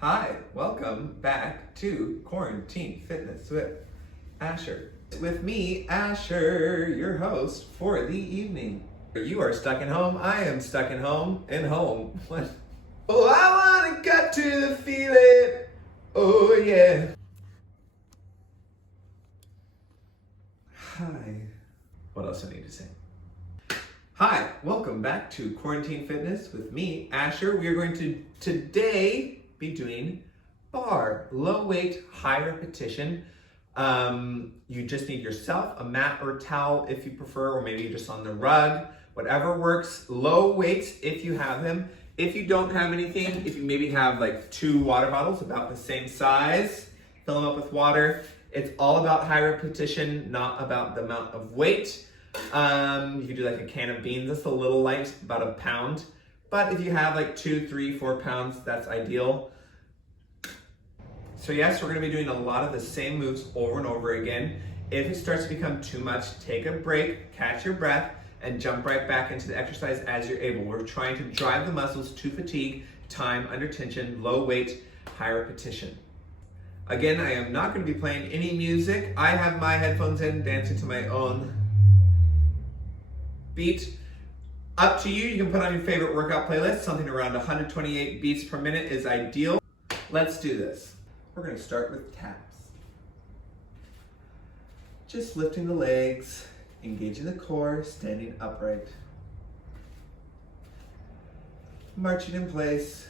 Hi, welcome back to Quarantine Fitness with Asher. With me, Asher, your host for the evening. You are stuck at home, I am stuck at home, and home. Oh, I wanna cut to the feeling, oh yeah. Hi, what else do I need to say? Hi, welcome back to Quarantine Fitness with me, Asher. We are going to today be doing bar, low weight, high repetition. You just need yourself, a mat or a towel if you prefer, or maybe just on the rug, whatever works. Low weights if you have them. If you don't have anything, if you maybe have like 2 water bottles about the same size, fill them up with water. It's all about high repetition, not about the amount of weight. You can do like a can of beans, that's a little light, about a pound. But if you have like 2, 3, 4 pounds, that's ideal. So yes, we're gonna be doing a lot of the same moves over and over again. If it starts to become too much, take a break, catch your breath, and jump right back into the exercise as you're able. We're trying to drive the muscles to fatigue, time under tension, low weight, high repetition. Again, I am not gonna be playing any music. I have my headphones in, dancing to my own beat. Up to you, you can put on your favorite workout playlist. Something around 128 beats per minute is ideal. Let's do this. We're gonna start with taps. Just lifting the legs, engaging the core, standing upright. Marching in place.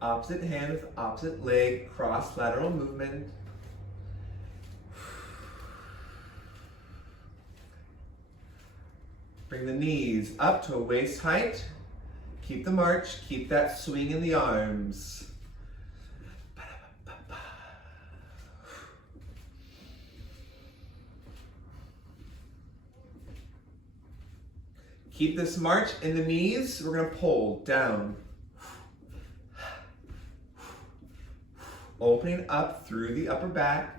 Opposite hand with opposite leg, cross lateral movement. Bring the knees up to a waist height. Keep the march, keep that swing in the arms. Keep this march in the knees. We're gonna pull down. Opening up through the upper back.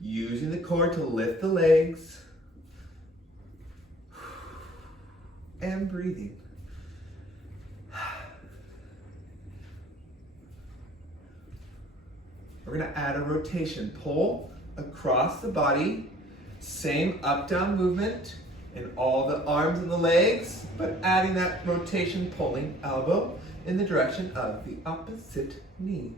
Using the core to lift the legs. And breathing. We're gonna add a rotation. Pull across the body. Same up-down movement in all the arms and the legs, but adding that rotation, pulling elbow in the direction of the opposite knee.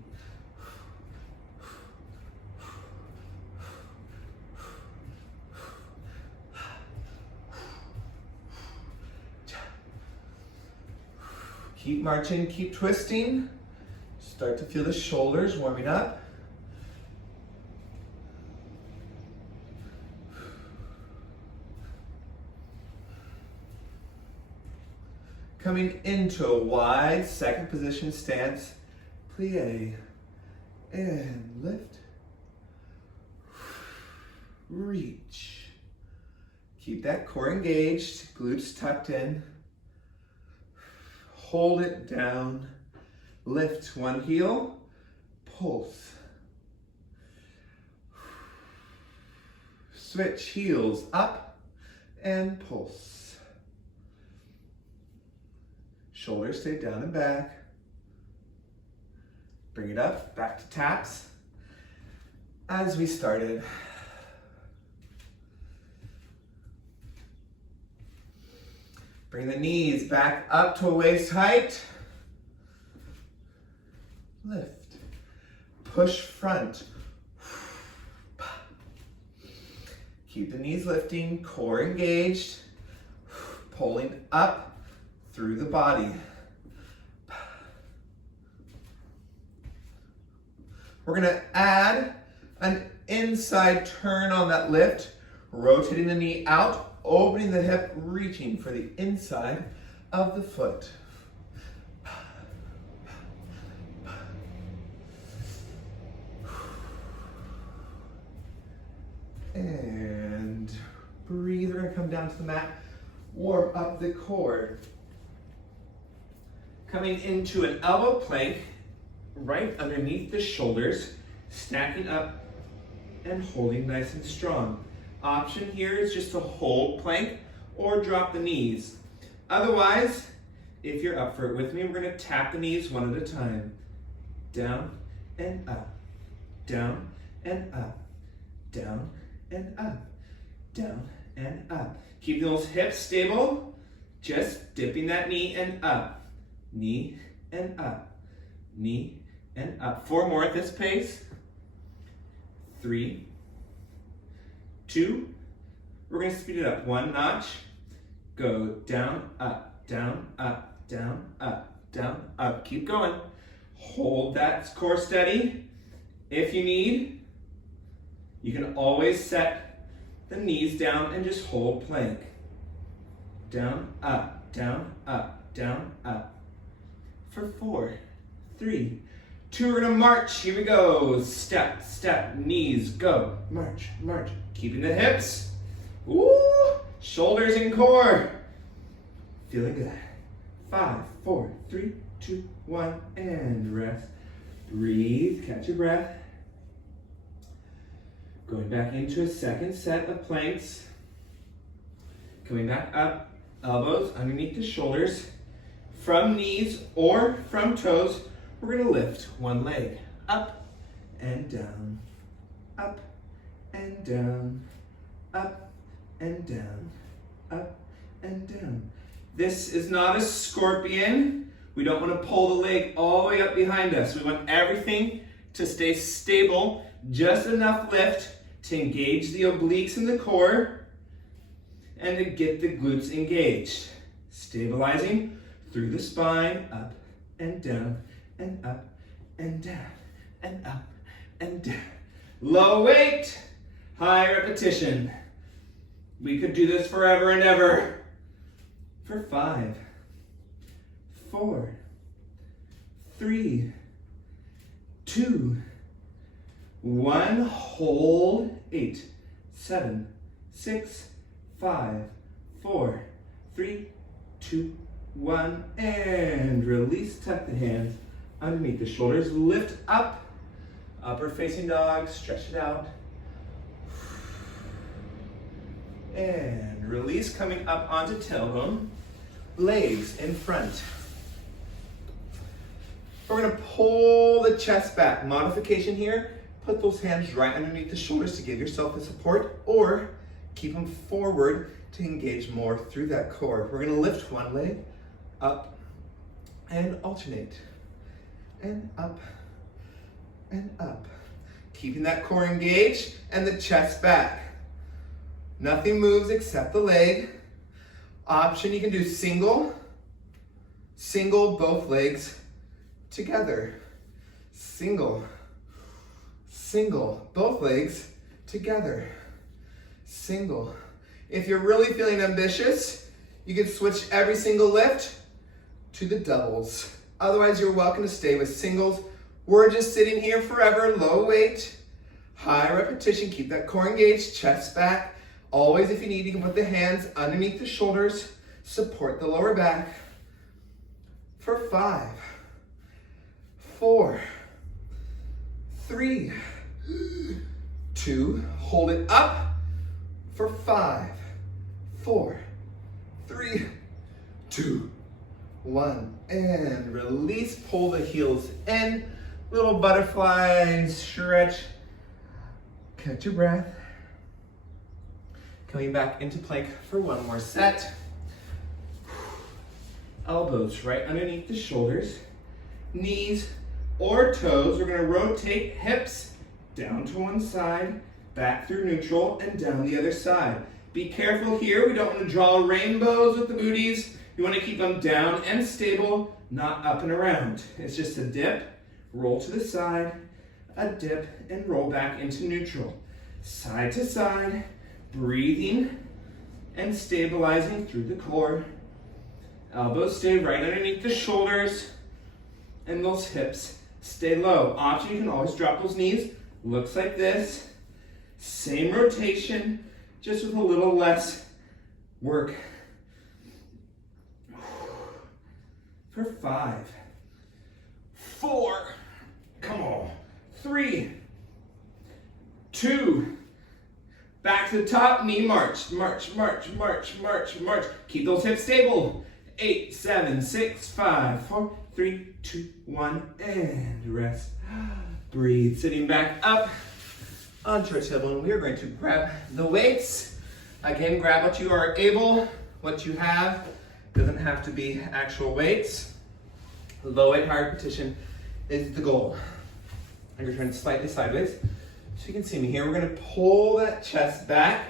Keep marching, keep twisting. Start to feel the shoulders warming up. Coming into a wide second position stance, plie, and lift, reach. Keep that core engaged, glutes tucked in. Hold it down, lift one heel, pulse. Switch heels up and pulse. Shoulders stay down and back. Bring it up, back to taps. As we started. Bring the knees back up to a waist height. Lift. Push front. Keep the knees lifting, core engaged. Pulling up through the body. We're gonna add an inside turn on that lift, rotating the knee out, opening the hip, reaching for the inside of the foot. And breathe, we're gonna come down to the mat, warm up the core. Coming into an elbow plank, right underneath the shoulders, stacking up and holding nice and strong. Option here is just to hold plank or drop the knees. Otherwise, If you're up for it with me, we're gonna tap the knees one at a time. Down and up, down and up, down and up, down and up. Keep those hips stable, just dipping that knee and up, knee and up, knee and up. 4 more at this pace. 3, 2, we're gonna speed it up 1 notch. Go down, up, down, up, down, up, down, up. Keep going. Hold that core steady. If you need, you can always set the knees down and just hold plank. Down, up, down, up, down, up. For 4, 3, 2, we're gonna march. Here we go. Step, step, knees, go. March, march. Keeping the hips. Woo! Shoulders and core. Feeling good. 5, 4, 3, 2, 1, and rest. Breathe, catch your breath. Going back into a second set of planks. Coming back up, elbows underneath the shoulders. From knees or from toes, we're gonna lift one leg up and down, up and down, up and down, up and down. This is not a scorpion. We don't want to pull the leg all the way up behind us. We want everything to stay stable, just enough lift to engage the obliques and the core and to get the glutes engaged. Stabilizing through the spine, up and down and up and down and up and down. Low weight, high repetition. We could do this forever and ever. For 5, 4, 3, 2, 1. Hold. 8, 7, 6, 5, 4, 3, 2, 1. And release. Tuck the hands underneath the shoulders. Lift up. Upward facing dog. Stretch it out. And release, coming up onto tailbone. Legs in front. We're gonna pull the chest back. Modification here, put those hands right underneath the shoulders to give yourself the support, or keep them forward to engage more through that core. We're gonna lift one leg up and alternate. And up and up. Keeping that core engaged and the chest back. Nothing moves except the leg. Option, you can do single, single, both legs together. Single, single, both legs together. Single. If you're really feeling ambitious, you can switch every single lift to the doubles. Otherwise, you're welcome to stay with singles. We're just sitting here forever, low weight, high repetition. Keep that core engaged, chest back. Always, if you need, you can put the hands underneath the shoulders, support the lower back. For 5, 4, 3, 2, hold it up. For 5, 4, 3, 2, 1, and release. Pull the heels in. Little butterflies, stretch. Catch your breath. Coming back into plank for one more set. Elbows right underneath the shoulders. Knees or toes. We're gonna rotate hips down to one side, back through neutral, and down the other side. Be careful here. We don't want to draw rainbows with the booties. You want to keep them down and stable, not up and around. It's just a dip, roll to the side, a dip, and roll back into neutral. Side to side. Breathing and stabilizing through the core. Elbows stay right underneath the shoulders and those hips stay low. Option, you can always drop those knees. Looks like this. Same rotation, just with a little less work. For 5, 4, come on, 3, 2, back to the top, knee march, march, march, march, march, march. Keep those hips stable 8, 7, 6, 5, 4, 3, 2, 1, and rest. Breathe, sitting back up onto our tailbone. We are going to grab the weights. Again, grab what you are able, what you have. Doesn't have to be actual weights. Low weight, high repetition is the goal. I'm going to turn slightly sideways so you can see me here. We're going to pull that chest back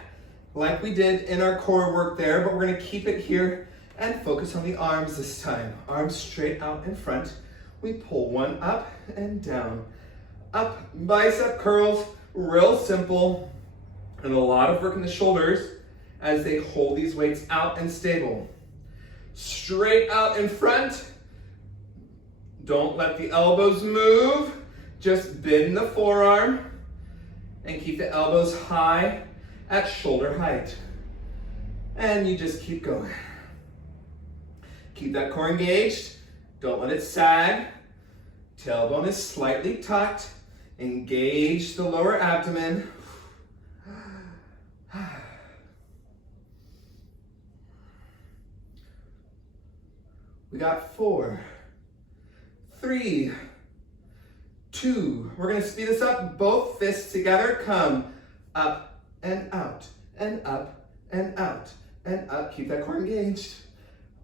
like we did in our core work there, but we're going to keep it here and focus on the arms this time. Arms straight out in front. We pull one up and down. Up, bicep curls, real simple, and a lot of work in the shoulders as they hold these weights out and stable. Straight out in front. Don't let the elbows move. Just bend the forearm and keep the elbows high at shoulder height. And you just keep going. Keep that core engaged. Don't let it sag. Tailbone is slightly tucked. Engage the lower abdomen. We got 4, 3, 2. We're going to speed this up. Both fists together. Come up and out and up and out and up. Keep that core engaged.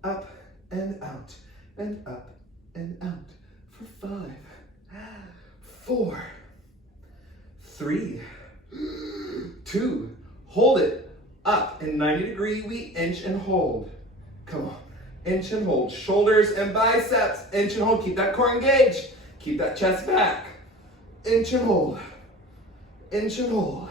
Up and out and up and out for 5, 4, 3, 2. Hold it. Up in 90 degree, we inch and hold. Come on. Inch and hold. Shoulders and biceps. Inch and hold. Keep that core engaged. Keep that chest back. Inch and hold. Inch and hold.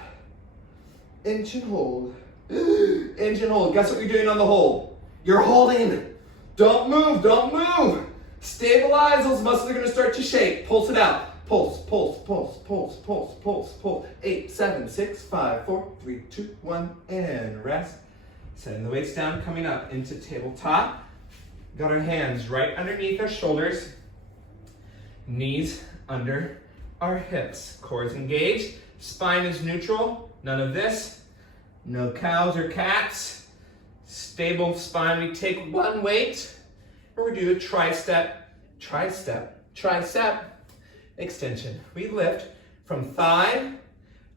Inch and hold. Inch and hold. Guess what you're doing on the hold? You're holding. Don't move. Don't move. Stabilize. Those muscles are going to start to shake. Pulse it out. Pulse, pulse, pulse, pulse, pulse, pulse, pulse. 8, 7, 6, 5, 4, 3, 2, 1, and rest. Setting the weights down, coming up into tabletop. Got our hands right underneath our shoulders. Knees under our hips. Core is engaged. Spine is neutral. None of this. No cows or cats. Stable spine. We take one weight. And we do a tricep, tricep, tricep extension. We lift from thigh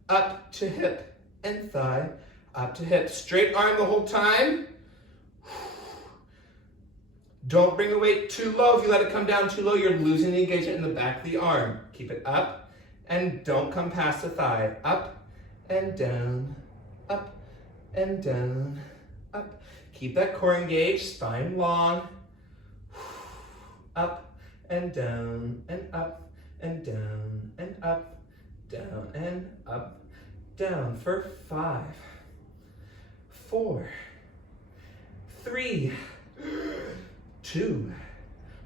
up to hip and thigh up to hip. Straight arm the whole time. Don't bring the weight too low. If you let it come down too low, you're losing the engagement in the back of the arm. Keep it up and don't come past the thigh. Up and down, up and down, up. Keep that core engaged, spine long. Up and down and up and down and up, down and up, down for 5, 4, 3, 2.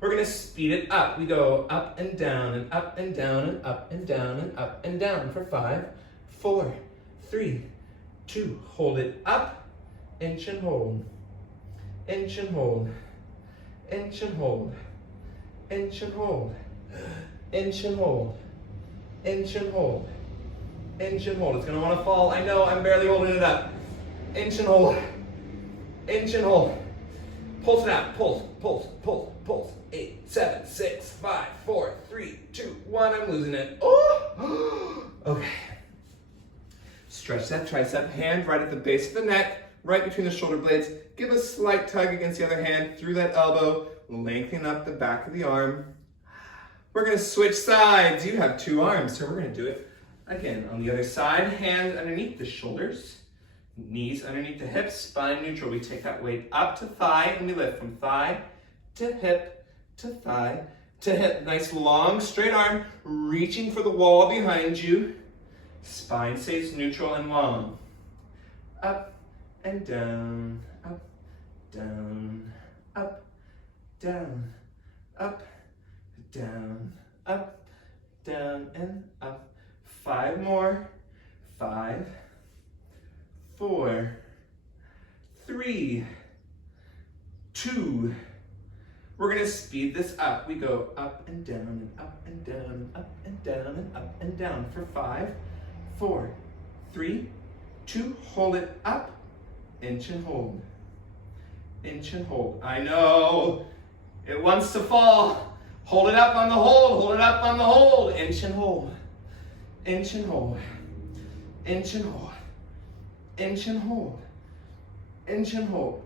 We're going to speed it up. We go up and down and up and down and up and down and up and down for 5, 4, 3, 2. Hold it up, inch and hold, inch and hold, inch and hold, inch and hold, inch and hold, inch and hold, inch and hold. It's going to want to fall. I know, I'm barely holding it up. Inch and hold, inch and hold. Pulse it out. Pulse, pulse, pulse, pulse. 8, 7, 6, 5, 4, 3, 2, 1. I'm losing it. Oh! Okay. Stretch that tricep. Hand right at the base of the neck, right between the shoulder blades. Give a slight tug against the other hand through that elbow. Lengthen up the back of the arm. We're going to switch sides. You have 2 arms, so we're going to do it again on the other side. Hands underneath the shoulders. Knees underneath the hips, spine neutral. We take that weight up to thigh and we lift from thigh to hip to thigh to hip. Nice long straight arm reaching for the wall behind you. Spine stays neutral and long. Up and down, up, down, up, down, up, down, up, down, and up. 5 more. 5, 4, 3, 2. We're going to speed this up. We go up and down and up and down and up and down and up and down for 5, 4, 3, 2. Hold it up, inch and hold, inch and hold. I know, it wants to fall. Hold it up on the hold, hold it up on the hold. Inch and hold, inch and hold, inch and hold, inch and hold, inch and hold.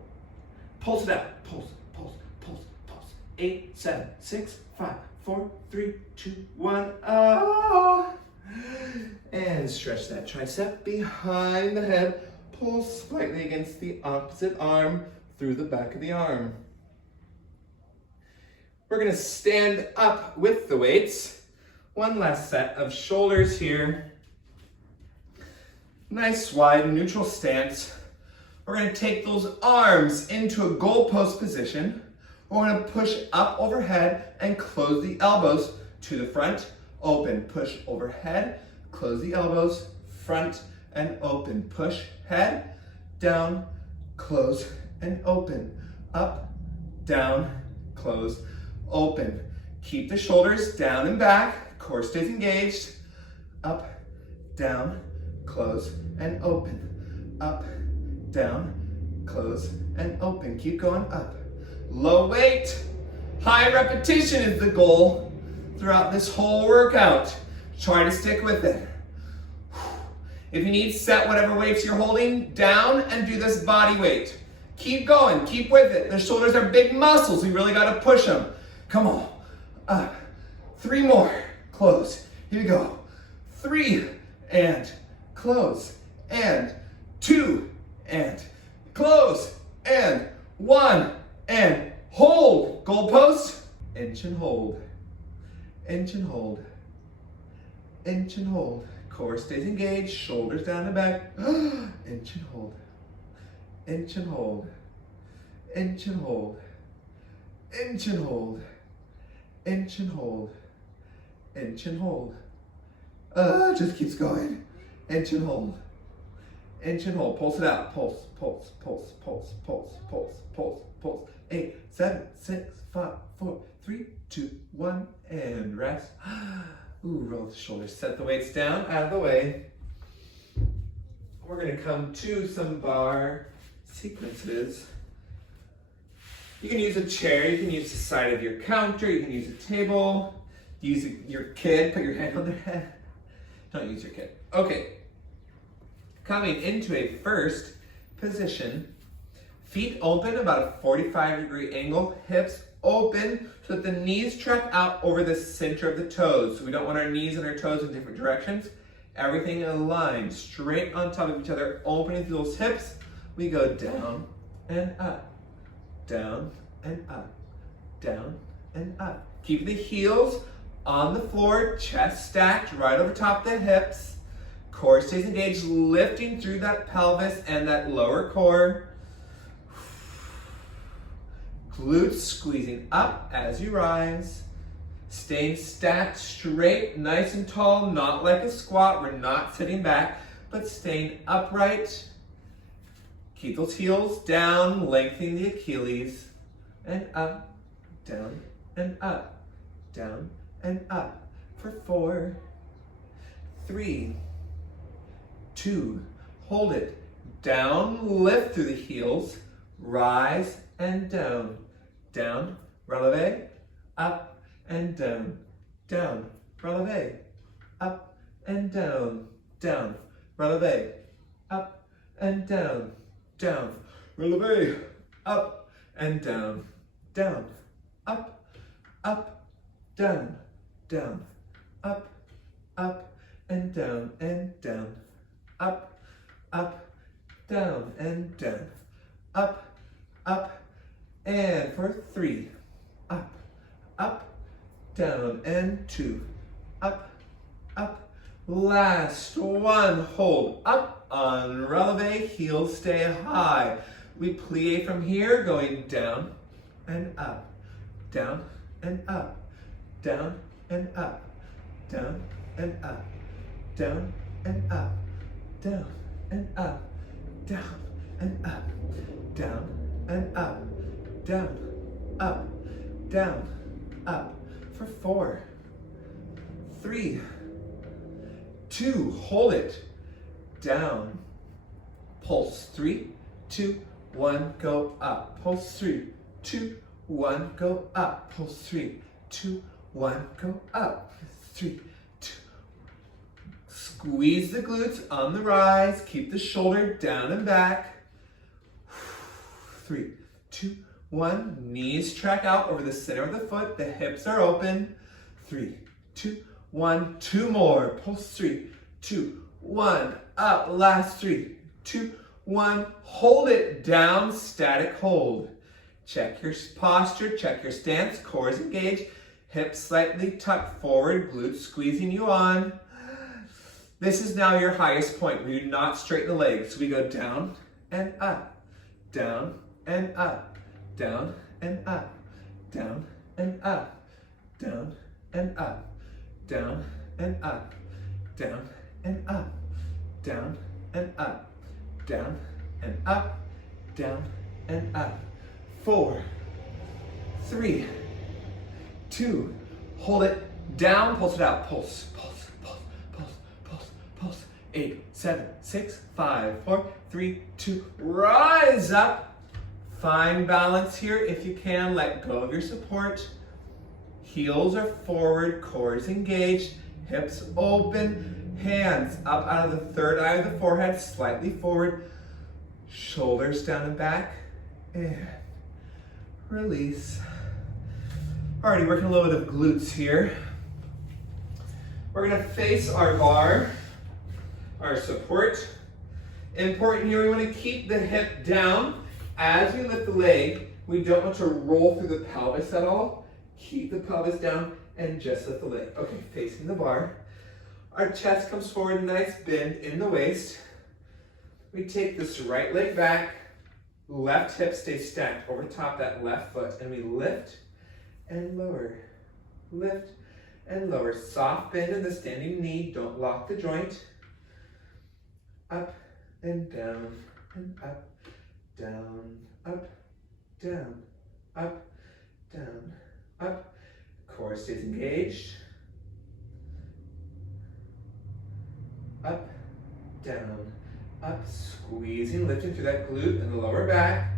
Pulse it out, pulse, pulse, pulse, pulse. 8, 7, 6, 5, 4, 3, 2, 1. Ah. And stretch that tricep behind the head. Pull slightly against the opposite arm through the back of the arm. We're gonna stand up with the weights. One last set of shoulders here. Nice wide neutral stance. We're gonna take those arms into a goalpost position. We're gonna push up overhead and close the elbows to the front, open, push overhead, close the elbows, front and open, push, head, down, close and open, up, down, close, open. Keep the shoulders down and back, core stays engaged, up, down, close and open, up, down, close and open. Keep going up. Low weight, high repetition is the goal throughout this whole workout. Try to stick with it. If you need, set whatever weights you're holding down and do this body weight. Keep going, keep with it. The shoulders are big muscles, we really gotta push them. Come on, up. 3 more, close. Here we go. 3 and close and 2 and close and 1 and hold. Goalpost, inch and hold, inch and hold, inch and hold. Core stays engaged, shoulders down and back. Inch and hold, inch and hold, inch and hold, inch and hold, inch and hold, inch and hold. Just keeps going. Inch and hold, inch and hold. Pulse it out. Pulse, pulse, pulse, pulse, pulse, pulse, pulse, pulse. 8, 7, 6, 5, 4, 3, 2, 1, and rest. Ooh, roll the shoulders. Set the weights down, out of the way. We're gonna come to some bar sequences. You can use a chair, you can use the side of your counter, you can use a table, use your kid, put your hand on their head. Don't use your kid. Okay. Coming into a first position, feet open about a 45-degree angle, hips open so that the knees track out over the center of the toes. So we don't want our knees and our toes in different directions. Everything aligned, straight on top of each other, opening through those hips. We go down and up, down and up, down and up. Keep the heels on the floor, chest stacked right over top the hips. Core stays engaged, lifting through that pelvis and that lower core. Glutes squeezing up as you rise. Staying stacked straight, nice and tall, not like a squat. We're not sitting back, but staying upright. Keep those heels down, lengthening the Achilles. And up, down, and up, down, and up. For 4, 3, 2, hold it. Down, lift through the heels, rise and down. Down, releve, up and down, down, releve, up and down, down, releve, up and down, down, releve, up and down, down, up, up, down, down, up, up and down, up, up, down and down, up, up, and for 3, up, up, down, and 2, up, up. Last 1, hold up on releve, heels stay high. We plie from here, going down and up, down and up, down and up, down and up, down and up, down and up, down and up, down and up. Down, up, down, up. For 4, 3, 2, hold it. Down. Pulse. 3, 2, 1, go up, pulse 3, 2, 1, go up, pulse 3, 2, 1, go up, 3, 2. Squeeze the glutes on the rise, keep the shoulder down and back. 3, 2, 1, knees track out over the center of the foot, the hips are open. 3, 2, 1, 2 more, pulse 3, 2, 1, up, last 3, 2, 1, hold it down, static hold. Check your posture, check your stance, core is engaged, hips slightly tucked forward, glutes squeezing you on. This is now your highest point. We do not straighten the legs. We go down and up, down and up, down and up, down and up, down and up, down and up, down and up, down and up, down and up, down and up. 4, 3, 2, hold it down, pulse it out, pulse, pulse, pulse, pulse, pulse, pulse. 8, 7, 6, 5, 4, 3, 2, rise up. Find balance here if you can, let go of your support. Heels are forward, core is engaged, hips open, hands up out of the third eye of the forehead, slightly forward, shoulders down and back, and release. Alrighty, working a little bit of glutes here. We're gonna face our bar, our support. Important here, we wanna keep the hip down. As we lift the leg, we don't want to roll through the pelvis at all. Keep the pelvis down and just lift the leg. Okay, facing the bar. Our chest comes forward, nice bend in the waist. We take this right leg back, left hip stays stacked over top that left foot, and we lift and lower, lift and lower. Soft bend in the standing knee, don't lock the joint. Up and down and up, down, up, down, up, down, up. Core stays engaged. Up, down, up, squeezing, lifting through that glute and the lower back.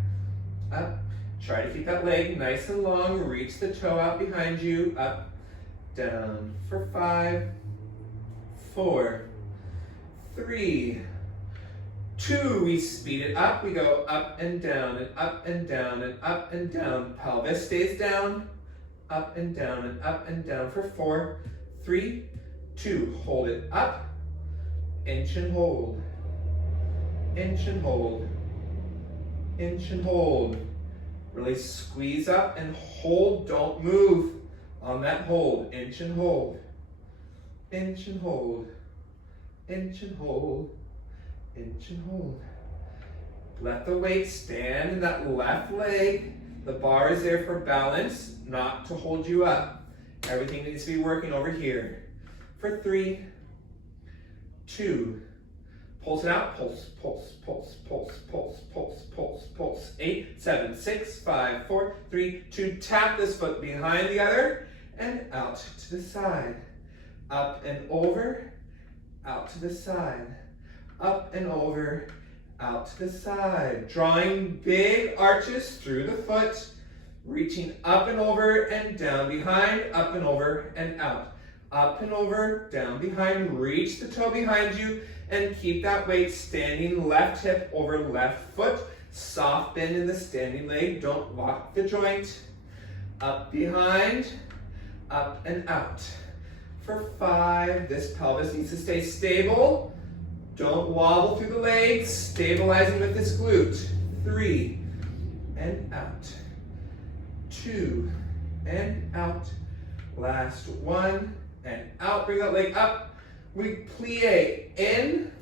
Up, try to keep that leg nice and long, reach the toe out behind you. Up, down for 5, 4, 3, 2, we speed it up, we go up and down and up and down and up and down. Pelvis stays down, up and down and up and down for 4, 3, 2, hold it up, inch and hold, inch and hold, inch and hold. Really squeeze up and hold, don't move on that hold, inch and hold, inch and hold, inch and hold, inch and hold. Let the weight stand in that left leg. The bar is there for balance, not to hold you up. Everything needs to be working over here. For 3, 2, pulse it out, pulse, pulse, pulse, pulse, pulse, pulse, pulse, pulse. 8, 7, 6, 5, 4, 3, 2, tap this foot behind the other and out to the side. Up and over, out to the side. Up and over, out to the side. Drawing big arches through the foot, reaching up and over and down behind, up and over and out. Up and over, down behind, reach the toe behind you and keep that weight standing, left hip over left foot. Soft bend in the standing leg, don't lock the joint. Up behind, up and out. For 5, this pelvis needs to stay stable. Don't wobble through the legs, stabilizing with this glute. 3, and out. 2, and out. Last 1, and out. Bring that leg up. We plie in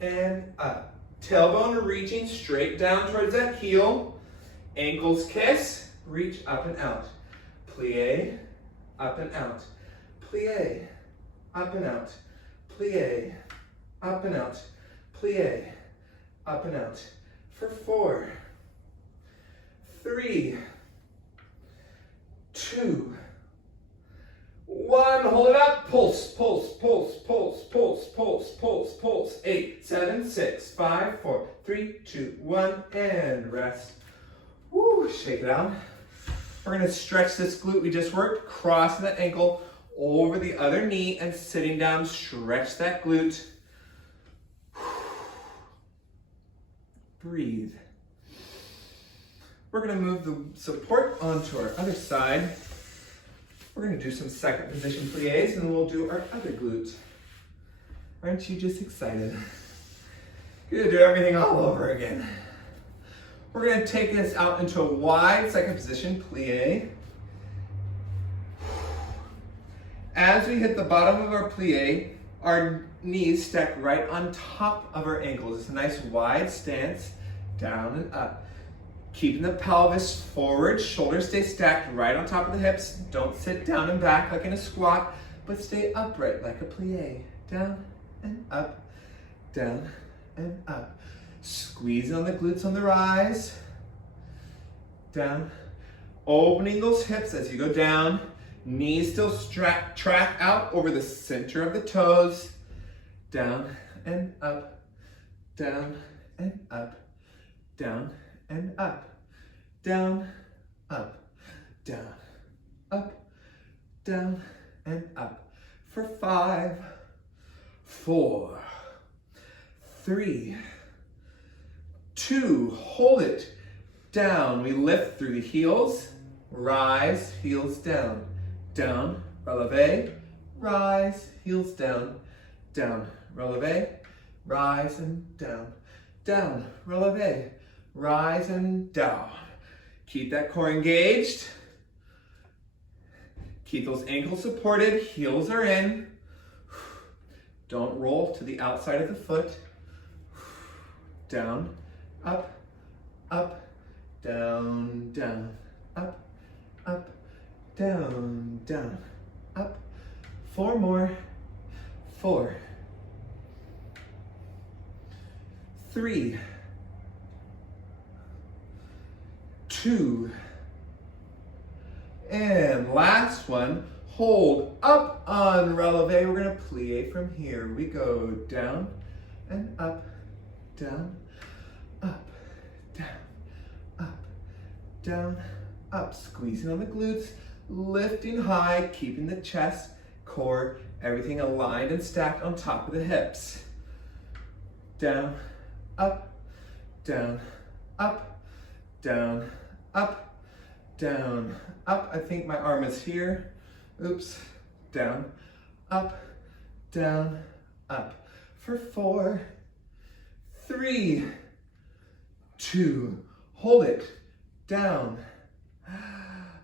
and up. Tailbone reaching straight down towards that heel. Ankles kiss, reach up and out. Plie, up and out. Plie, up and out. Plie, up and out. Plie, up and out. For 4, 3, 2, 1, hold it up, pulse, pulse, pulse, pulse, pulse, pulse, pulse, pulse. 8, 7, 6, 5, 4, 3, 2, 1, and rest. Woo, shake it out. We're gonna stretch this glute we just worked, crossing that ankle over the other knee and sitting down, stretch that glute. Breathe. We're gonna move the support onto our other side. We're gonna do some second position pliés and then we'll do our other glute. Aren't you just excited? You're gonna do everything all over again. We're gonna take this out into a wide second position plie. As we hit the bottom of our plie, our knees stack right on top of our ankles. It's a nice wide stance, down and up. Keeping the pelvis forward, shoulders stay stacked right on top of the hips. Don't sit down and back like in a squat, but stay upright like a plie. Down and up, down and up. Squeeze on the glutes on the rise. Down. Opening those hips as you go down. Knees still track out over the center of the toes. Down and up, down and up, down and up, down, up, down, up, down, and up. For 5, 4, 3, 2, hold it, down. We lift through the heels, rise, heels down, down, releve, rise, heels down, down, releve, rise and down, releve, rise and down. Keep that core engaged. Keep those ankles supported, heels are in. Don't roll to the outside of the foot. Down, up, up, down, down, up, up, down, down, up. 4 more. 4, 3, 2, and last one. Hold up on releve. We're gonna plie from here. We go down and up, down, up, down, up, down, up. Squeezing on the glutes, lifting high, keeping the chest, core, everything aligned and stacked on top of the hips. Down, up, down, up, down, up, down, up. I think my arm is here. Oops. Down, up, down, up. For 4, 3, 2, hold it, down.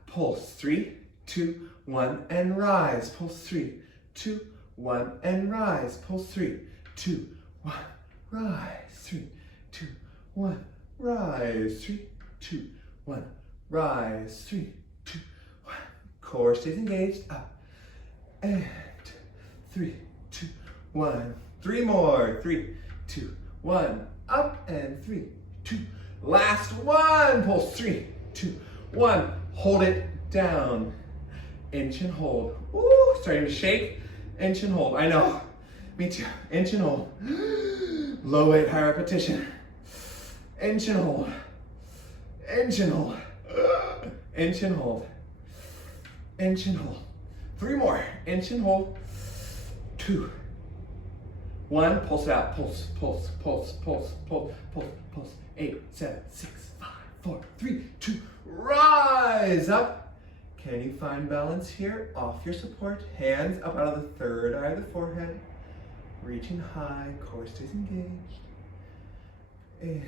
Pulse, 3, 2, 1, and rise. Pulse, 3, 2, 1, and rise. Pulse, 3, 2, 1, rise. 3, 2, 1, rise. 3, 2, 1, rise. 3, 2, 1. Core stays engaged. Up and 3, 2, 1. 3 more. 3, 2, 1. Up and 3, 2. Last one. Pulse. 3, 2, 1. Hold it down. Inch and hold. Ooh, starting to shake. Inch and hold. I know. Me too. Inch and hold. Low weight, high repetition. Inch and hold. Inch and hold. Inch and hold. Inch and hold. 3 more. Inch and hold. 2, 1. Pulse it out. Pulse, pulse, pulse, pulse, pulse, pulse, pulse. 8, 7, 6, 5, 4, 3, 2. Rise up. Can you find balance here? Off your support. Hands up out of the third eye of the forehead. Reaching high. Core stays engaged. And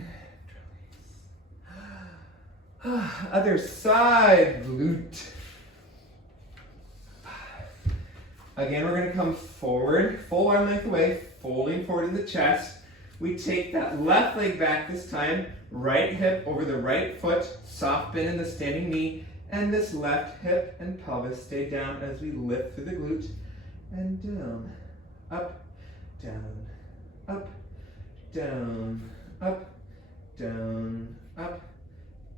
release. Other side. Glute. Again, we're going to come forward, full arm length away, folding forward in the chest. We take that left leg back this time, right hip over the right foot, soft bend in the standing knee, and this left hip and pelvis stay down as we lift through the glute and down, up, down, up, down, up, down, up,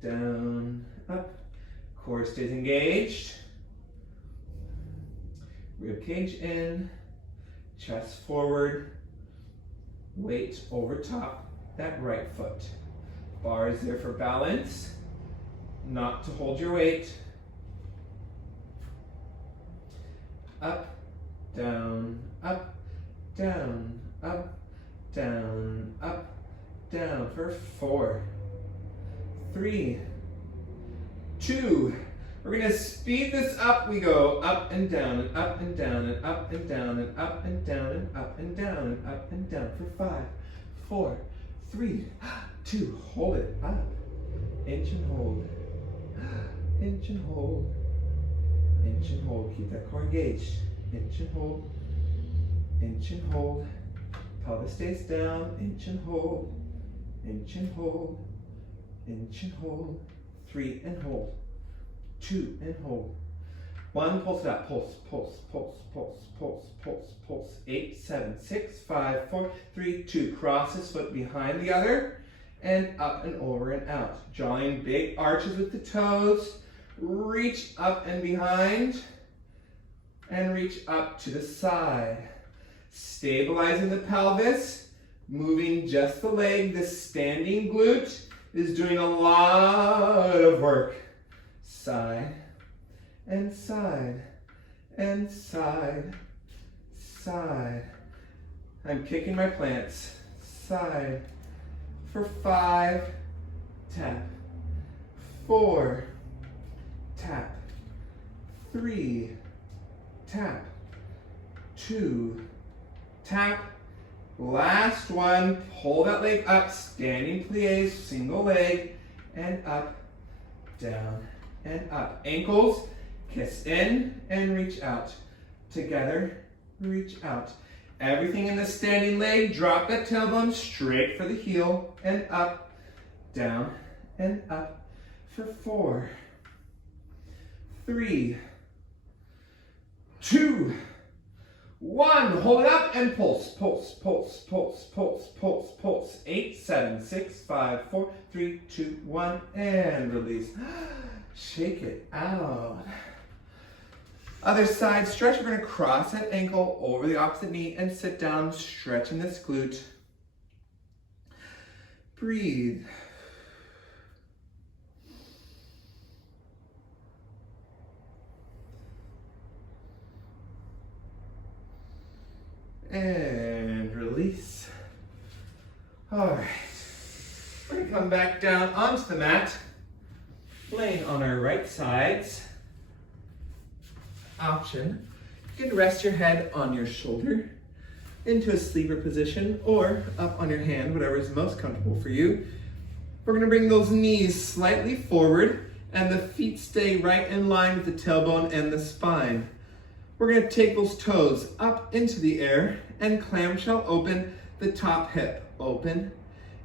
down, up. Core stays engaged. Rib cage in, chest forward, weight over top that right foot. Bar is there for balance, not to hold your weight. Up, down, up, down, up, down, up, down for 4, 3, 2. We're gonna speed this up. We go up and down and up and down and up and down and up and down and up and down and up and down for 5, 4, 3, 2. Hold it up. Inch and hold. Inch and hold. Inch and hold. Keep that core engaged. Inch and hold. Inch and hold. Pelvis stays down. Inch and hold. Inch and hold. Inch and hold. 3 and hold. 2 and hold. 1, pulse it out. Pulse, pulse, pulse, pulse, pulse, pulse, pulse. 8, 7, 6, 5, 4, 3, 2. Cross this foot behind the other and up and over and out. Drawing big arches with the toes. Reach up and behind and reach up to the side. Stabilizing the pelvis, moving just the leg. This standing glute is doing a lot of work. Side and side and side, side. I'm kicking my plants. Side for 5, tap. 4, tap. 3, tap. 2, tap. Last one, pull that leg up, standing plies, single leg, and up, down, and up. Ankles, kiss in and reach out. Together, reach out. Everything in the standing leg, drop that tailbone straight for the heel, and up, down, and up for 4, 3, 2, 1. Hold it up and pulse, pulse, pulse, pulse, pulse, pulse, pulse. 8, 7, 6, 5, 4, 3, 2, 1, and release. Shake it out. Other side stretch. We're going to cross that ankle over the opposite knee and sit down, stretching this glute. Breathe. And release. All right. We're going to come back down onto the mat, laying on our right sides. Option. You can rest your head on your shoulder into a sleeper position or up on your hand, whatever is most comfortable for you. We're going to bring those knees slightly forward and the feet stay right in line with the tailbone and the spine. We're going to take those toes up into the air and clamshell open the top hip. Open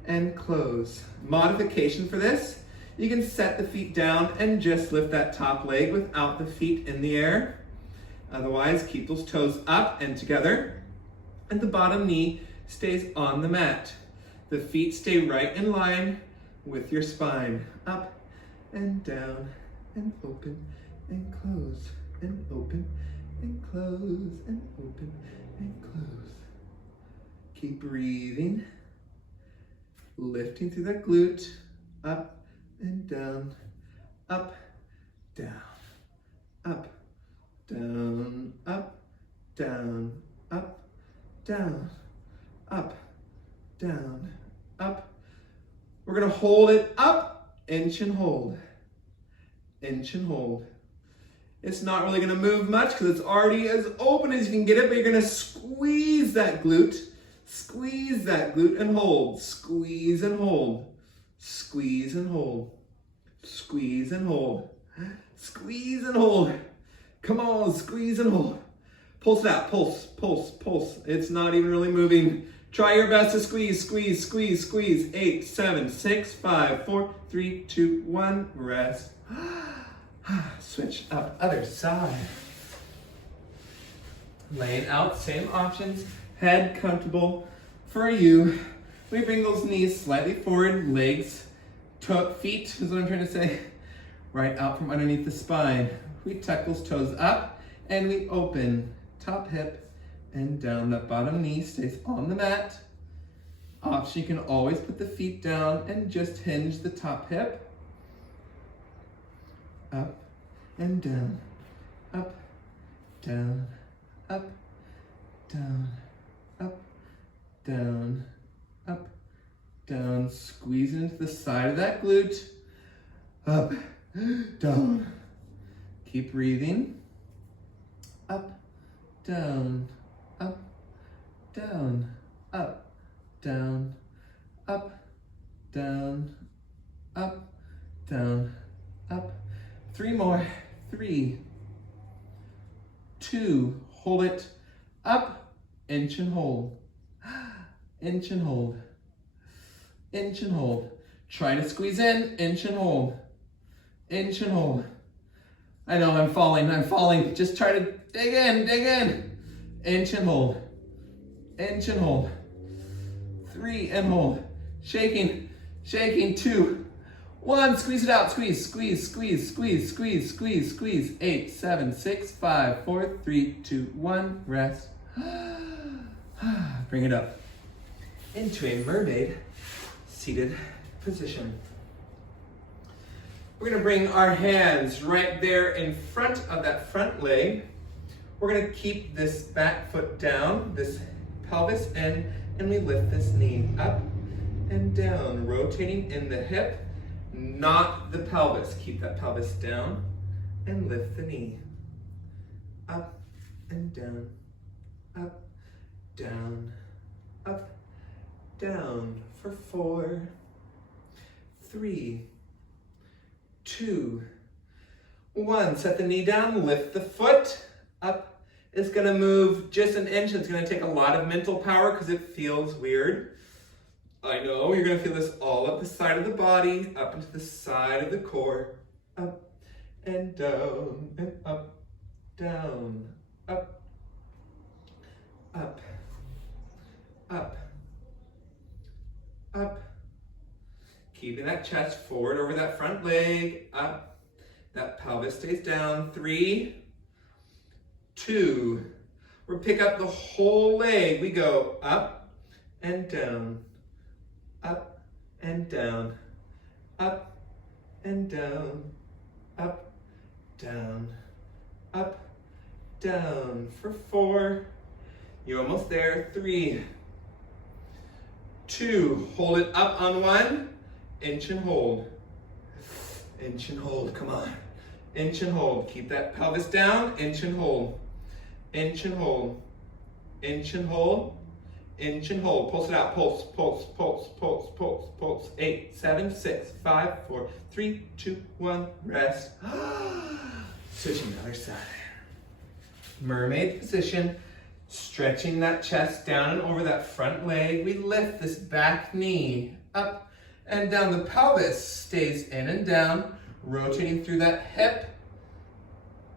and close. Modification for this, you can set the feet down and just lift that top leg without the feet in the air. Otherwise, keep those toes up and together, and the bottom knee stays on the mat. The feet stay right in line with your spine. Up and down and open and close and open and close and open and close. Keep breathing, lifting through that glute, up and down, up, down, up, down, up, down, up, down, up, down, up. We're gonna hold it up, inch and hold, inch and hold. It's not really gonna move much because it's already as open as you can get it, but you're gonna squeeze that glute and hold, squeeze and hold, squeeze and hold, squeeze and hold, squeeze and hold. Come on, squeeze and hold. Pulse it out, pulse, pulse, pulse. It's not even really moving. Try your best to squeeze, squeeze, squeeze, squeeze. 8, 7, 6, 5, 4, 3, 2, 1, rest. Switch up, other side. Laying out, same options. Head comfortable for you. We bring those knees slightly forward, legs, feet is what I'm trying to say, right out from underneath the spine. We tuck those toes up and we open top hip, and down. That bottom knee stays on the mat. Option, you can always put the feet down and just hinge the top hip. Up and down, up, down, up, down, up, down, up, down. Squeeze into the side of that glute. Up, down. Keep breathing. Up, down, up, down, up, down, up, down, up, down, up. 3 more. 3, 2, hold it, up, inch and hold, inch and hold, inch and hold. Try to squeeze in, inch and hold, inch and hold. I know I'm falling. Just try to dig in, inch and hold, inch and hold. 3 and hold, shaking, 2, 1, squeeze it out, squeeze. 8, 7, 6, 5, 4, 3, 2, 1, rest. Bring it up into a mermaid seated position. We're gonna bring our hands right there in front of that front leg. We're gonna keep this back foot down, this pelvis in, and we lift this knee up and down, rotating in the hip, not the pelvis. Keep that pelvis down and lift the knee. Up and down, up, down, up, down for 4, 3, 2, 1. Set the knee down, lift the foot up. It's gonna move just an inch. It's gonna take a lot of mental power because it feels weird. I know, you're gonna feel this all up the side of the body, up into the side of the core, up and down, and up, down, up, up, up, up. Keeping that chest forward over that front leg, up. That pelvis stays down. 3, 2. We'll pick up the whole leg. We go up and down, up and down, up and down, up, down, up, down for 4. You're almost there. 3, 2. Hold it up on 1. Inch and hold. Inch and hold. Come on. Inch and hold. Keep that pelvis down. Inch and hold. Inch and hold. Inch and hold. Inch and hold. Pulse it out. Pulse, pulse, pulse, pulse, pulse, pulse. 8, 7, 6, 5, 4, 3, 2, 1. Rest. Switching the other side. Mermaid position. Stretching that chest down and over that front leg. We lift this back knee up and down. The pelvis stays in and down, rotating through that hip,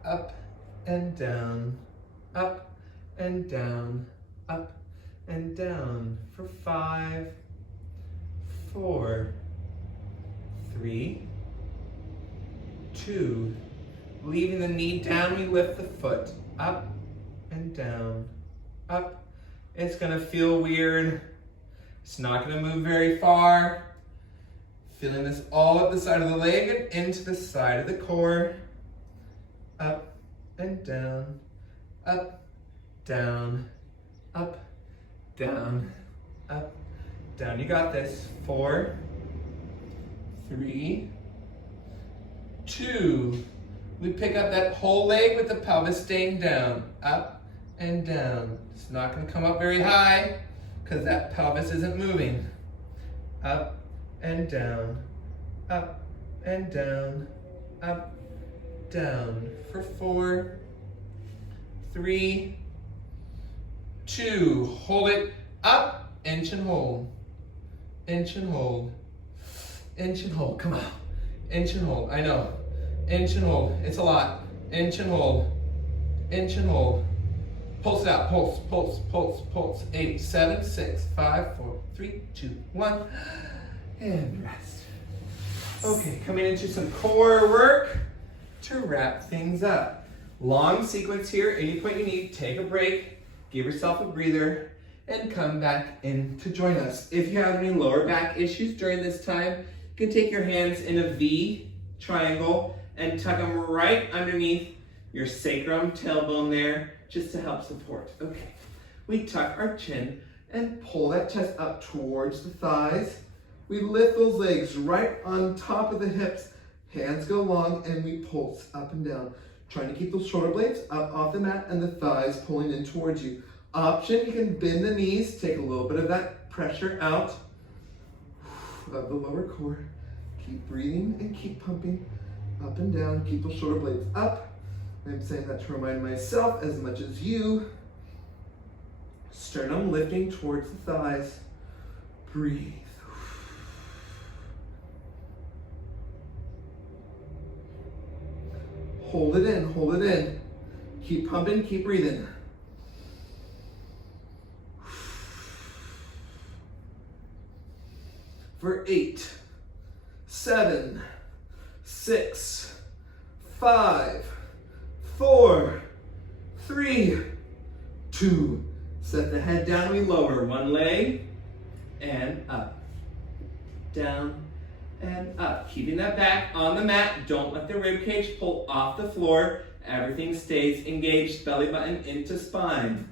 up and down, up and down, up and down for 5, 4, 3, 2. Leaving the knee down, we lift the foot up and down, up. It's gonna feel weird. It's not gonna move very far. Feeling this all up the side of the leg and into the side of the core. Up and down, up, down, up, down, up, down. You got this. 4, 3, 2. We pick up that whole leg with the pelvis staying down, up and down. It's not gonna come up very high because that pelvis isn't moving. Up and down, up and down, up, down for 4, 3, 2. Hold it up, inch and hold, inch and hold, inch and hold. Come on, inch and hold. I know, inch and hold. It's a lot. Inch and hold, inch and hold. Pulse it out. Pulse, pulse, pulse, pulse. 8, 7, 6, 5, 4, 3, 2, 1. And rest. Okay, coming into some core work to wrap things up. Long sequence here. Any point you need, take a break, give yourself a breather, and come back in to join us. If you have any lower back issues during this time, you can take your hands in a V triangle and tuck them right underneath your sacrum, tailbone there, just to help support. Okay, we tuck our chin and pull that chest up towards the thighs. We lift those legs right on top of the hips. Hands go long and we pulse up and down. Trying to keep those shoulder blades up off the mat and the thighs pulling in towards you. Option, you can bend the knees, take a little bit of that pressure out of the lower core. Keep breathing and keep pumping up and down. Keep those shoulder blades up. I'm saying that to remind myself as much as you. Sternum lifting towards the thighs. Breathe. Hold it in, hold it in. Keep pumping, keep breathing. For 8, 7, 6, 5, 4, 3, 2. Set the head down, we lower one leg and up, down and up. Keeping that back on the mat. Don't let the rib cage pull off the floor. Everything stays engaged, belly button into spine.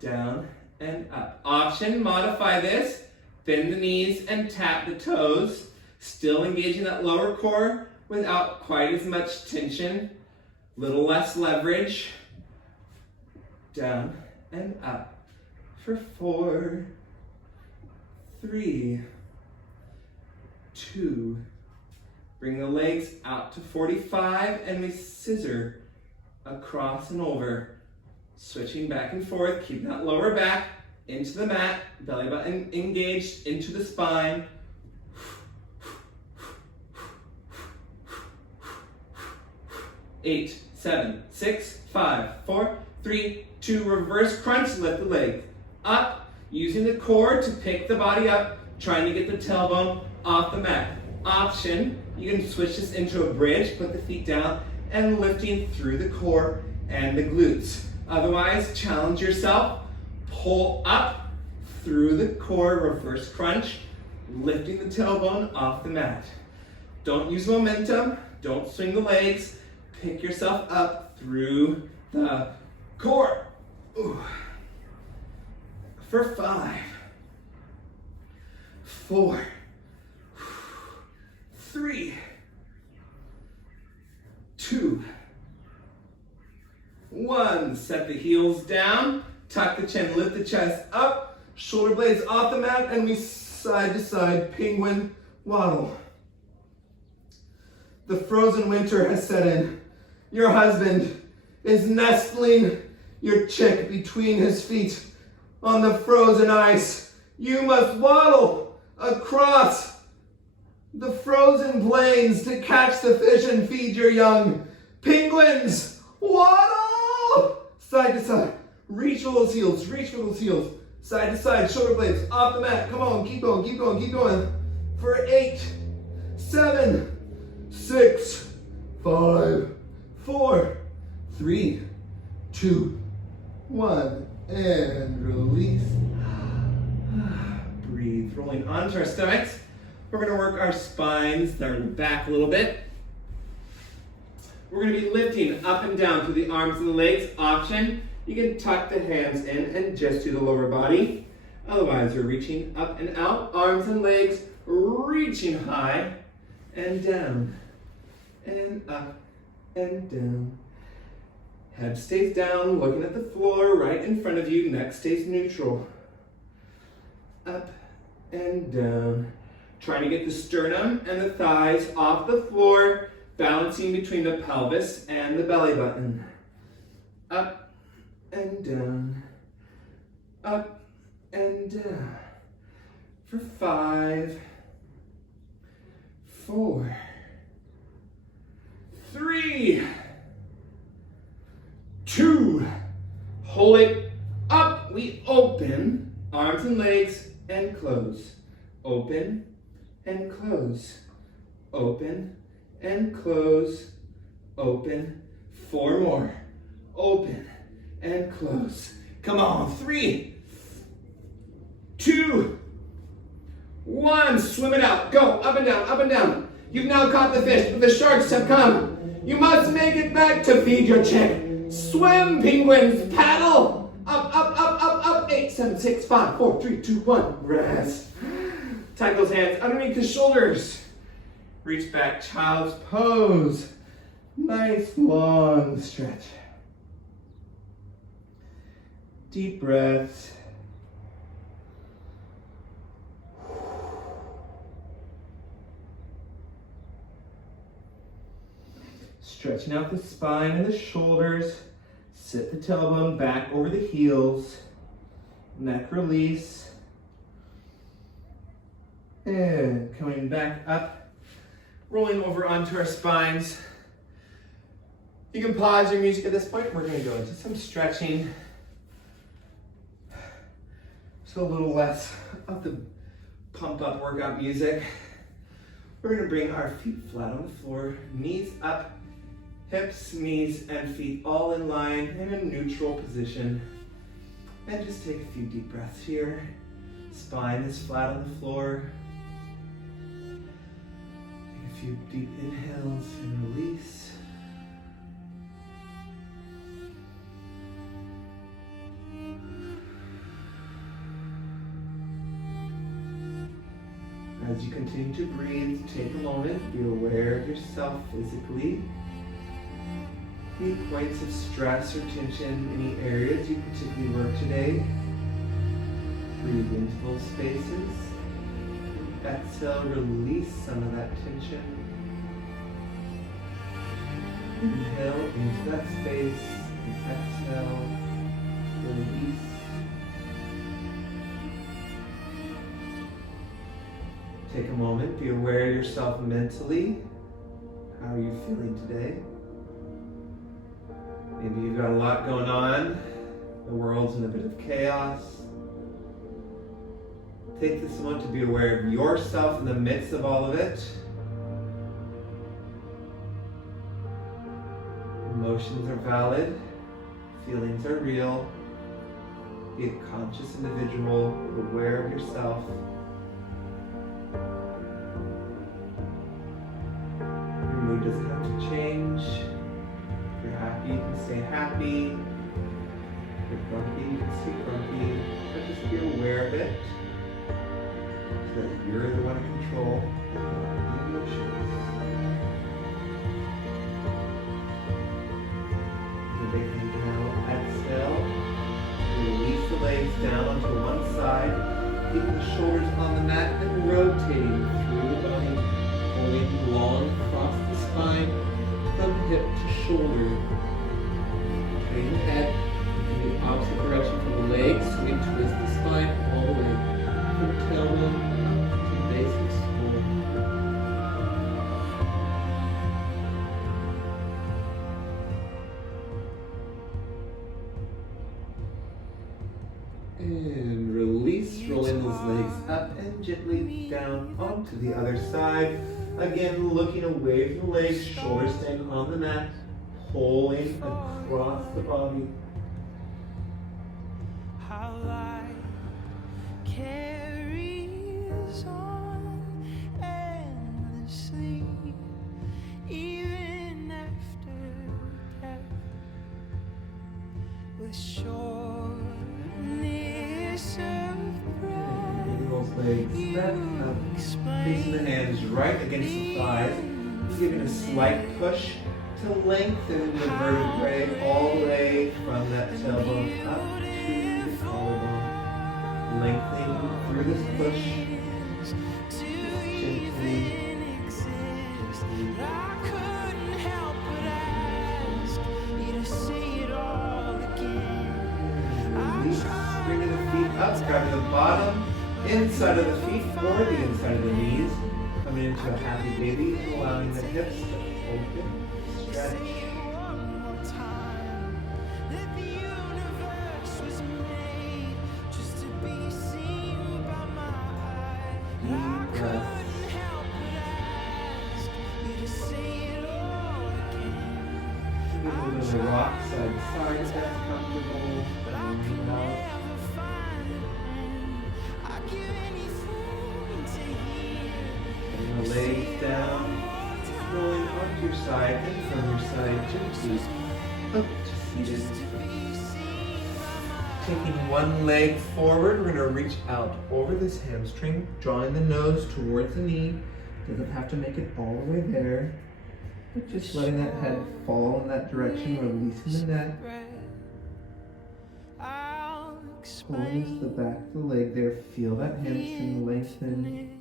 Down and up. Option, modify this. Bend the knees and tap the toes. Still engaging that lower core without quite as much tension. Little less leverage. Down and up. For 4, 3, 2. Bring the legs out to 45 and we scissor across and over. Switching back and forth, keeping that lower back into the mat, belly button engaged into the spine. 8, 7, 6, 5, 4, 3, 2, reverse crunch, lift the leg up, using the core to pick the body up, trying to get the tailbone off the mat. Option, you can switch this into a bridge, put the feet down, and lifting through the core and the glutes. Otherwise, challenge yourself, pull up through the core, reverse crunch, lifting the tailbone off the mat. Don't use momentum, don't swing the legs, pick yourself up through the core. Ooh. For 5, 4, 3, 2, 1. Set the heels down, tuck the chin, lift the chest up, shoulder blades off the mat, and we side to side penguin waddle. The frozen winter has set in. Your husband is nestling your chick between his feet on the frozen ice. You must waddle across the frozen plains to catch the fish and feed your young. Penguins, waddle! Side to side. Reach for those heels, reach for those heels. Side to side, shoulder blades off the mat. Come on, keep going, keep going, keep going. For 8, 7, 6, 5, 4, 3, 2, 1, and release. Breathe, rolling onto our stomachs. We're gonna work our spines, their back a little bit. We're gonna be lifting up and down through the arms and the legs. Option, you can tuck the hands in and just do the lower body. Otherwise, you're reaching up and out, arms and legs, reaching high and down, and up and down. Head stays down, looking at the floor right in front of you. Neck stays neutral. Up and down. Trying to get the sternum and the thighs off the floor, balancing between the pelvis and the belly button. Up and down. Up and down. For 5, 4, 3, 2, hold it up, we open, arms and legs, and close. Open and close. Open and close. Open 4 more. Open and close. Come on, 3, 2, 1. Swim it out. Go up and down, up and down. You've now caught the fish, but the sharks have come. You must make it back to feed your chick. Swim, penguins, paddle. Up, up, up, up, up. 8, 7, 6, 5, 4, 3, 2, 1. Rest. Tuck those hands underneath the shoulders. Reach back, child's pose. Nice long stretch. Deep breaths. Stretching out the spine and the shoulders. Sit the tailbone back over the heels. Neck release. And coming back up. Rolling over onto our spines. You can pause your music at this point. We're going to go into some stretching. So a little less of the pump up workout music. We're going to bring our feet flat on the floor, knees up, hips, knees, and feet all in line in a neutral position. And just take a few deep breaths here. Spine is flat on the floor. Take a few deep inhales and release. As you continue to breathe, take a moment, be aware of yourself physically. Any points of stress or tension, any areas you particularly work today. Breathe into those spaces. Exhale, release some of that tension. Inhale into that space, and exhale, release. Take a moment, be aware of yourself mentally. How are you feeling today? Maybe you've got a lot going on. The world's in a bit of chaos. Take this moment to be aware of yourself in the midst of all of it. Emotions are valid. Feelings are real. Be a conscious individual, aware of yourself. Your mood doesn't have to change. If you're happy, you can stay happy. If you're grumpy, you can stay grumpy. But just be aware of it, so that you're the one in control and not the emotions. The big inhale, exhale. Release the legs down onto one side, keeping the shoulders on the mat and rotating through the body, pulling long across the spine from hip to shoulder. Turning the head in the opposite direction from the legs, so we twist the spine all the way from tailbone up to the base of the skull. And release, rolling those legs up and gently down onto the other side. Again, looking away from the legs, shoulders staying on the mat, pulling across the body. How life carries on endlessly, even after death, with shortness of breath. Moving those legs back up, facing the hands right against the thighs, giving a slight push to lengthen the vertebrae all the way from that tailbone up to the collarbone. Lengthening through this push. Gently. I couldn't help but ask you to say it all again. Release. Bringing the feet up, grabbing the bottom, inside of the feet or the inside of the knees. Coming into a happy baby and allowing the hips to open, stretch. One more time that the universe was made just to be seen by my eyes. I Deep breath. couldn't help but ask you to say it all again. Keeping the find it that's comfortable. Breathe out. never find an end. I'd give anything to hear. Bring the legs down. Rolling onto your side and from your side gently up to seated. Taking one leg forward, we're going to reach out over this hamstring, drawing the nose towards the knee. Doesn't have to make it all the way there, but just letting that head fall in that direction, releasing the neck. Pulling into the back of the leg there, feel that hamstring lengthen.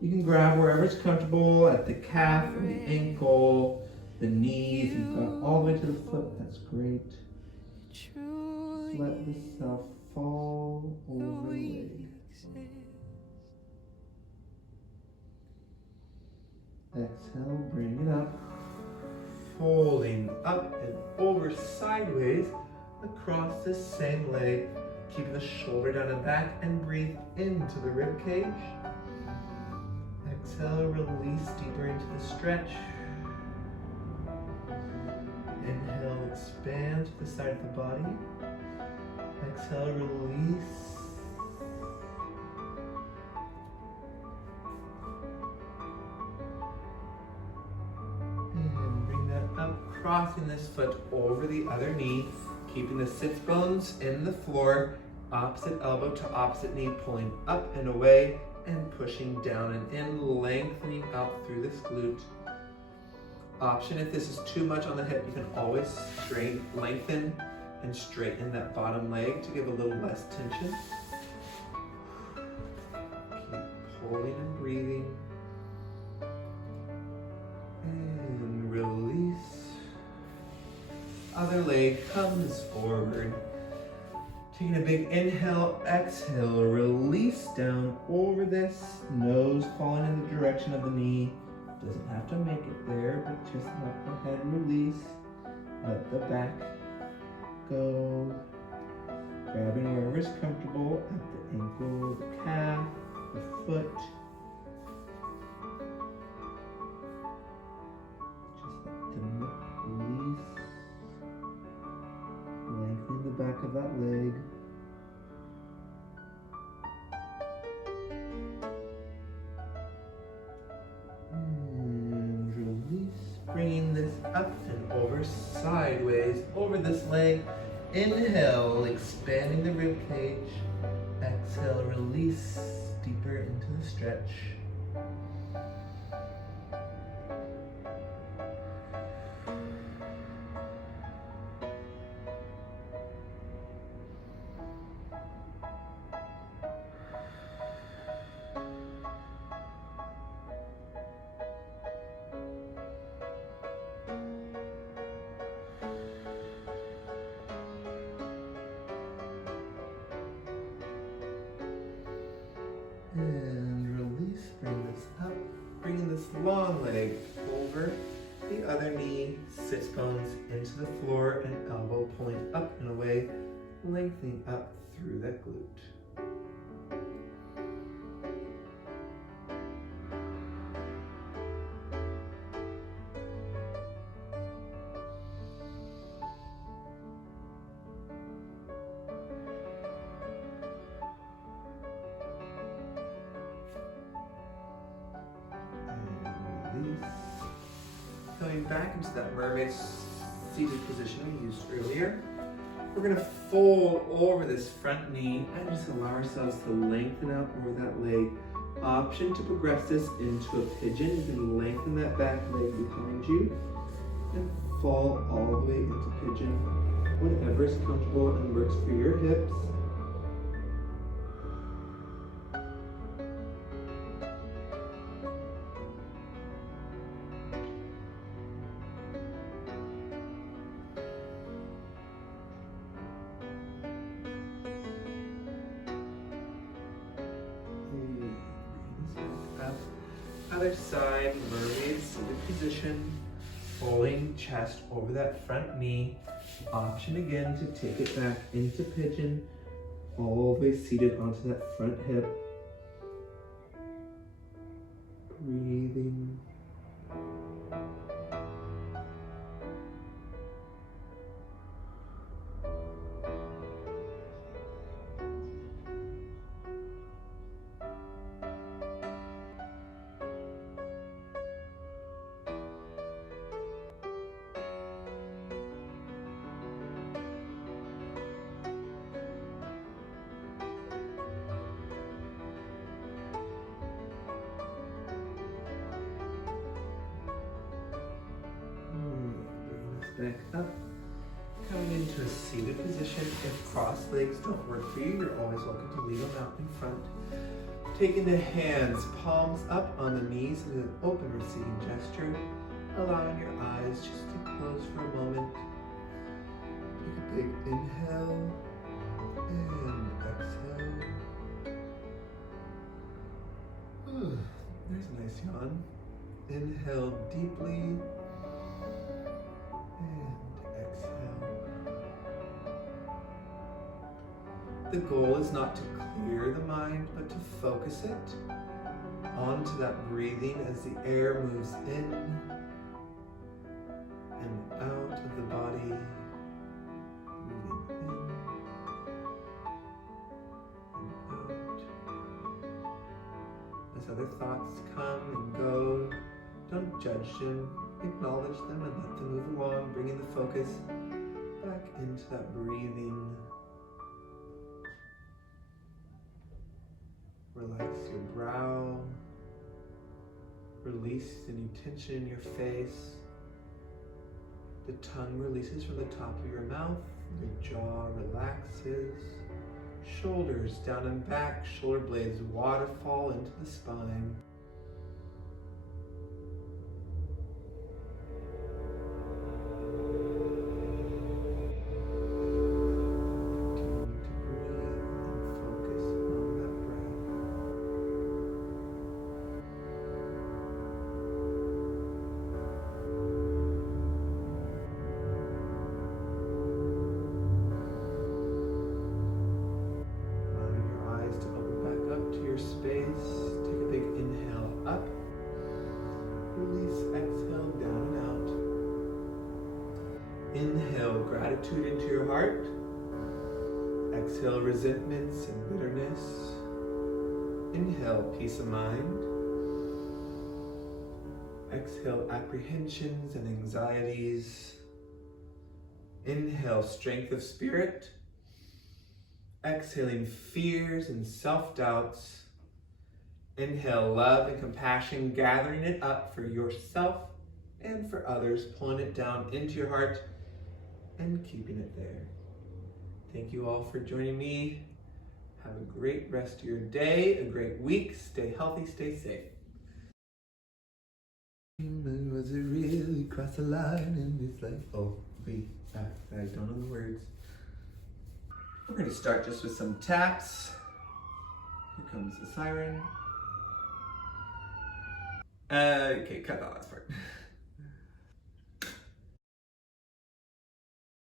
You can grab wherever's comfortable, at the calf or the ankle, the knees. You've got all the way to the foot, that's great. Just let the self fall over the leg. Exhale, bring it up. Folding up and over sideways across this same leg. Keeping the shoulder down and back and breathe into the rib cage. Exhale, release deeper into the stretch. Inhale, expand to the side of the body. Exhale, release. And bring that up, crossing this foot over the other knee, keeping the sits bones in the floor, opposite elbow to opposite knee, pulling up and away, and pushing down and in, lengthening out through this glute. Option, if this is too much on the hip, you can always lengthen and straighten that bottom leg to give a little less tension. Keep pulling and breathing. And release. Other leg comes forward. Taking a big inhale, exhale, release down over this. Nose falling in the direction of the knee. Doesn't have to make it there, but just let the head release. Let the back go. Grabbing wherever's comfortable at the ankle, the calf, the foot. Just let them release. Lengthening the back of that leg. And release. Bringing this up and over sideways, over this leg. Inhale, expanding the rib cage. Exhale, release deeper into the stretch. And release, bring this up, bringing this long leg over the other knee, sits bones into the floor and elbow pulling up and away, lengthening up through that glute. Going back into that mermaid seated position we used earlier. We're going to fold over this front knee and just allow ourselves to lengthen out over that leg. Option to progress this into a pigeon. You can lengthen that back leg behind you and fall all the way into pigeon. Whatever is comfortable and works for your hips. Other side, mermaid seated position, folding chest over that front knee. Option again to take it back into pigeon, all the way seated onto that front hip. Breathing. back up. Coming into a seated position. If crossed legs don't work for you, you're always welcome to leave them out in front. Taking the hands, palms up on the knees in an open receiving gesture. Allowing your eyes just to close for a moment. Take a big inhale and exhale. There's a nice yawn. Inhale deeply and exhale. The goal is not to clear the mind, but to focus it onto that breathing as the air moves in and out of the body, moving in and out. As other thoughts come and go, don't judge them, acknowledge them and let them move along, bringing the focus back into that breathing. Relax your brow, release any tension in your face. The tongue releases from the top of your mouth, your jaw relaxes, shoulders down and back, shoulder blades waterfall into the spine. Space. Take a big inhale up. Release, exhale down and out. Inhale gratitude into your heart. Exhale resentments and bitterness. Inhale peace of mind. Exhale apprehensions and anxieties. Inhale strength of spirit. Exhaling fears and self-doubts. Inhale love and compassion, gathering it up for yourself and for others, pulling it down into your heart and keeping it there. Thank you all for joining me. Have a great rest of your day, a great week. Stay healthy, stay safe. Was it really cross the line in this life? Oh, wait, I don't know the words. We're going to start just with some taps. Here comes the siren. Okay, cut that last part.